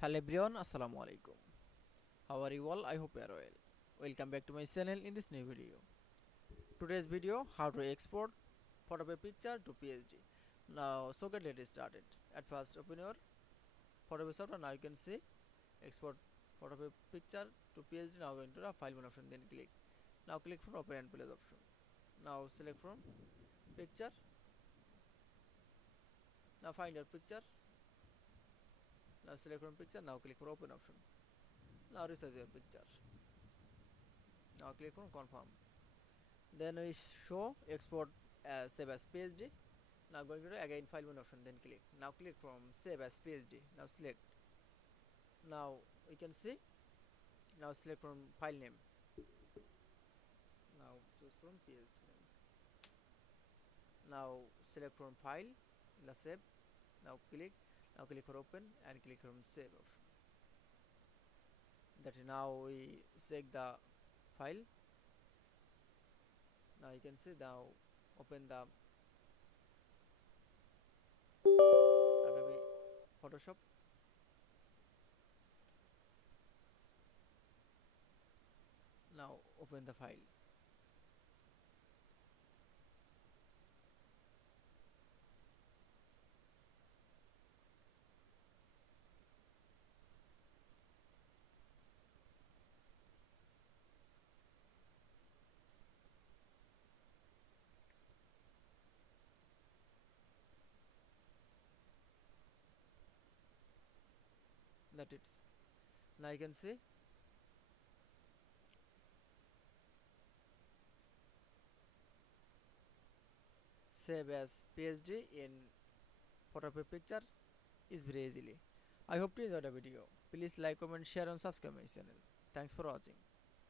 Hello everyone, Assalamu alaikum. How are you all? I hope you are well. Welcome back to my channel in this new video. Today's video, how to export Photopea picture to PSD. Now, so get let's started. At first, open your Photopea software. Now you can see export Photopea picture to PSD. Now go into the file menu option, then click. Now click from open and place option. Now select from picture. Now find your picture. Now select from picture. Now click for open option. Now resize your picture. Now click on confirm. Then we show export as save as PSD. Now going to the again file menu option, then click. Now click from save as PSD. Now select. Now we can see. Now select from file name. Now choose from PSD name. Now select from file. Now save. Now click. Now click for open and click from save option. That now we check the file. Now you can see, now open the Adobe Photoshop. Now open the file. That it's now you can see save as PSD in Photopea picture is very easily. I hope you enjoyed the video. Please like, comment, share and subscribe my channel. Thanks for watching.